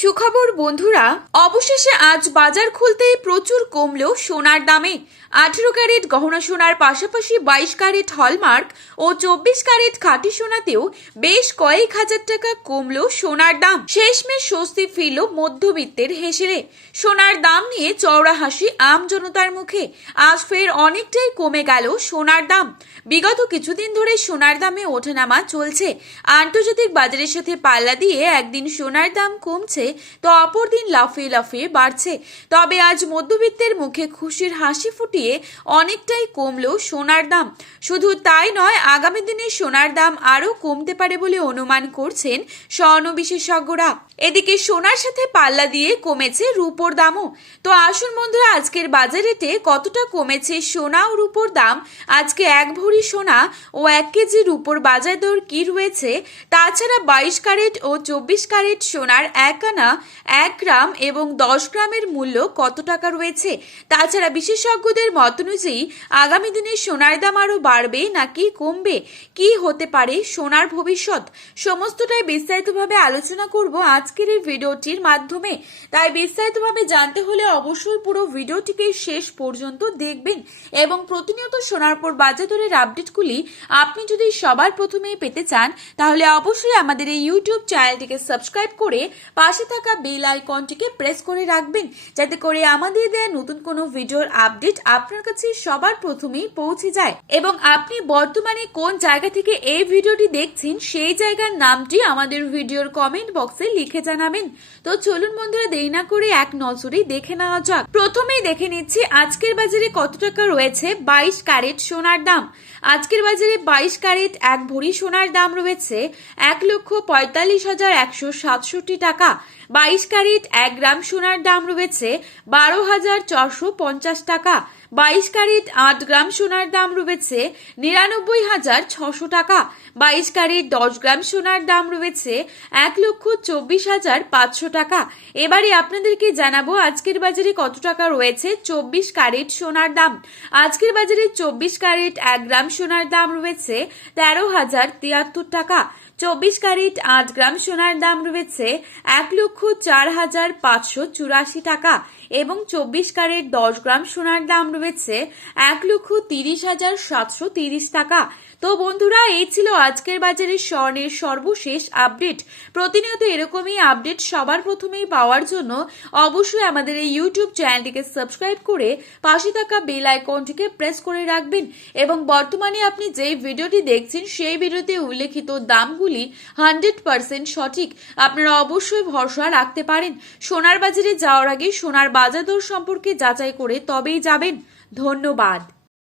সুখবর বন্ধুরা, অবশেষে আজ বাজার খুলতেই প্রচুর কমলো সোনার দামে। 18 ক্যারেট গহনা সোনার পাশাপাশি 22 ক্যারেট হলমার্ক ও 24 ক্যারেট খাঁটি সোনাতেও বেশ কয়েক হাজার টাকা কমলো সোনার দাম। শেষমেশ স্বস্তি ফিরল মধ্যবিত্তের হেসেলে। সোনার দাম নিয়ে চওড়া হাসি আম জনতার মুখে। আজ ফের অনেকটাই কমে গেল সোনার দাম। বিগত কিছুদিন ধরে সোনার দামে ওঠানামা চলছে। আন্তর্জাতিক বাজারের সাথে পাল্লা দিয়ে একদিন সোনার দাম কমছে তো অপরদিন লাফিয়ে লাফিয়ে বাড়ছে। তবে আজ মধ্যবিত্তের মুখে খুশির হাসি ফুটিয়ে অনেকটাই কমলো সোনার দাম। শুধু তাই নয়, আগামী দিনে সোনার দাম আরো কমতে পারে বলে অনুমান করছেন স্বর্ণ বিশেষজ্ঞরা। এদিকে সোনার সাথে পাল্লা দিয়ে কমেছে রূপোর দামও। তো আসুন বন্ধুরা, আজকের বাজার রেটে কতটা কমেছে সোনা ও রূপোর দাম, আজকে 1 ভরি সোনা ও 1 কেজি রূপোর বাজার দর কি রয়েছে, তাছাড়া 22 ক্যারেট ও 24 ক্যারেট সোনার 1 আনা, 1 গ্রাম এবং 10 গ্রামের মূল্য কত টাকা রয়েছে, তাছাড়া বিশেষজ্ঞদের মত অনুযায়ী আগামী দিনে সোনার দাম আরো বাড়বে নাকি কমবে, কি হতে পারে সোনার ভবিষ্যৎ, সমস্তটাই বিস্তারিতভাবে আলোচনা করব আজকের এই ভিডিওটির মাধ্যমে। তাই বিস্তারিতভাবে জানতে হলে অবশ্যই পুরো ভিডিওটিকে শেষ পর্যন্ত দেখবেন এবং প্রতিনিয়ত সোনার উপর বাজার দরের আপডেটগুলি আপনি যদি সবার প্রথমেই পেতে চান তাহলে অবশ্যই আমাদের এই ইউটিউব চ্যানেলটিকে সাবস্ক্রাইব করে পাশে থাকা বেল আইকনটিকে প্রেস করে রাখবেন, যাতে করে আমাদের দেওয়া নতুন কোনো ভিডিওর আপডেট আপনার কাছে সবার প্রথমেই পৌঁছে যায়। এবং আপনি বর্তমানে কোন জায়গা থেকে এই ভিডিওটি দেখছেন সেই জায়গার নামটি আমাদের ভিডিওর কমেন্ট বক্সে লিখে জানাবেন। তো চলুন বন্ধুরা, দেরি না করে এক নজরেই দেখে নেওয়া যাক। প্রথমেই দেখে নিচ্ছি আজকের বাজারে কত টাকা রয়েছে 22 ক্যারেট সোনার দাম। আজকের বাজারে 22 ক্যারেট 1 ভরি সোনার দাম রয়েছে 1,45,167 টাকা। 22 ক্যারেট 1 গ্রাম সোনার দাম রয়েছে 12,450 টাকা। 22 ক্যারেট 8 গ্রাম সোনার দাম রয়েছে 99,600 টাকা। 22 ক্যারেট 10 গ্রাম সোনার দাম রয়েছে 1,24,500 টাকা। এবারে আপনাদেরকে জানাবো আজকের বাজারে কত টাকা রয়েছে 24 ক্যারেট সোনার দাম। আজকের বাজারে 24 ক্যারেট 1 গ্রাম সোনার দাম রয়েছে 13,073 টাকা। 24 ক্যারেট 8 গ্রাম সোনার দাম রয়েছে 1,04,584 টাকা এবং 24 ক্যারেট 10 গ্রাম সোনার দাম রয়েছে 1,30,730 টাকা। তো বন্ধুরা, এই ছিল আজকের বাজারের স্বর্ণের সর্বশেষ আপডেট। প্রতিনিয়ত এরকমই আপডেট সবার প্রথমেই পাওয়ার জন্য অবশ্যই আমাদের এই ইউটিউব চ্যানেলটিকে সাবস্ক্রাইব করে পাশে থাকা বেল আইকনটিকে প্রেস করে রাখবেন। এবং বর্তমানে আপনি যেই ভিডিওটি দেখছেন সেই ভিডিওতে উল্লেখিত দামগুলি 100% সঠিক। আপনারা অবশ্যই ভরসা রাখতে পারেন। সোনার বাজারে যাওয়ার আগে সোনার বাজার দর সম্পর্কে যাচাই করে তবেই যাবেন। ধন্যবাদ।